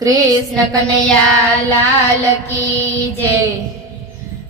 कृष्ण कन्हैया लाल की जय।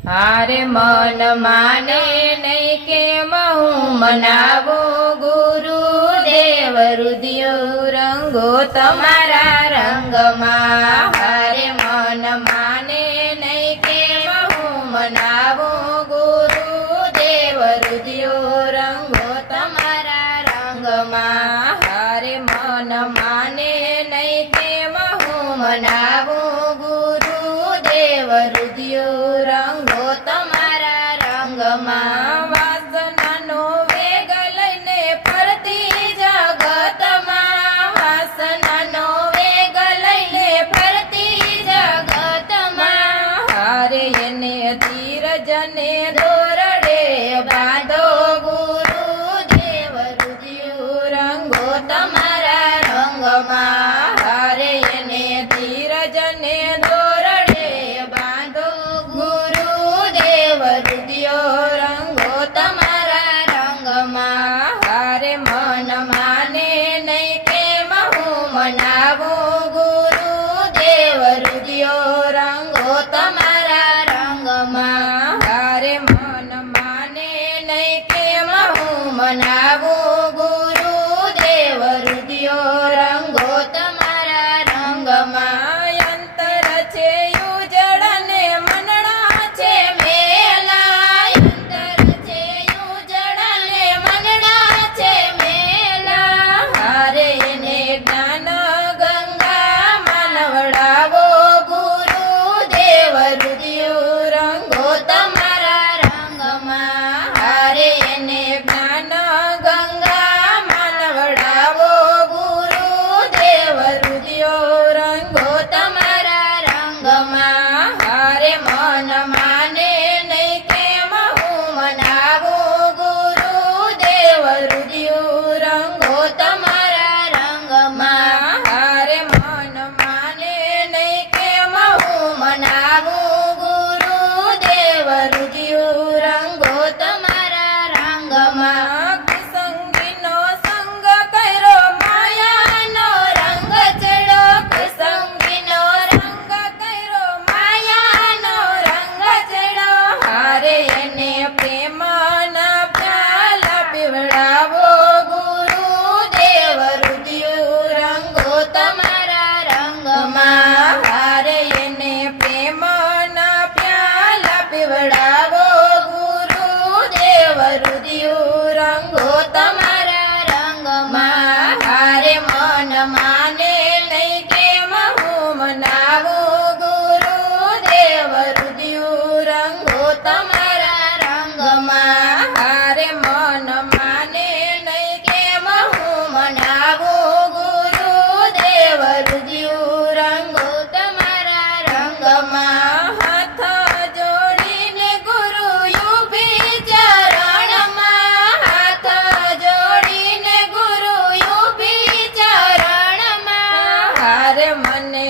हारे मन माने नहीं के महू मनावो गुरु देव रुदियो रंगो तमारा रंग मां। हारे मन माने नहीं के महू मनावो गुरु देव रुदियो रंगो तमारा रंग मां। हारे मन माने नहीं के महू मनावो गुरु देव रुदियो रंगो तमारा रंग मां। वासनानो वेग लઈને ફરતી જગતમાં, વાસનાનો વેગ લઈને ફરતી જગતમાં। હારે એને ધીરજને દોરડે બાંધો ગુરુ દેવ રુદિયો રંગો તમારા રંગમાં। હારે એને ધીરજને દોરડે બાંધો ગુરુ દેવ રુદિયો રંગો તમારા રંગમાં। હારે મન માને નહીં કે હું મનાવું ગુરુ દેવ રુદિયો રંગો તમારા રંગમાં। હારે મન માને નહીં કે હું મનાવું ગુરુ દેવ રુદિયો રંગો તમારા રંગમાં। અંતર છે ઉજળને મનડા છે મેલા, અંતર છે ઉજળને મનડા છે મેલા। હારે એને જ્ઞાન ગંગા માનવડાવો ગુરુ દેવ રુદિયો રંગો તમારા રંગમાં। હારે એને જ્ઞાન ગંગા માનવડાવો ગુરુ દેવ રુદિયો રંગો તમારા રંગમાં। હારે મન માને નહીં કે હું મનાવું ગુરુ દેવ રુદિયો રંગો તમારા રંગમાં। હારે મન માને નહીં કે હું મનાવું ગુરુ દેવ રુદિયો રંગો તમારા રંગમાં। કુસંગીનો સંગ કર્યો માયાનો રંગ ચડ્યો, કુસંગીનો રંગ કર્યો માયાનો રંગ ચડ્યો। હારે એને પ્રેમના પ્યાલા પીવડાવો ગુરુ દેવ રુદિયો રંગો તમારા રંગમાં। હારે એને પ્રેમના પ્યાલા પીવડાવો ગુરુ દેવ રુદિયો રંગો તમારા રંગમાં। હારે મન માને નહીં કે હું મનાવું ગુરુ દેવ રુદિયો રંગો તમારા રંગમાં। હારે મન માને નહીં કે હું મનાવું ગુરુ દેવ રુદિયો રંગો તમારા રંગમાં। હાથ જોડીને ગુરુ ઊભી ચરણમાં, હાથ જોડીને ગુરુ ઊભી ચરણમાં। હારે મને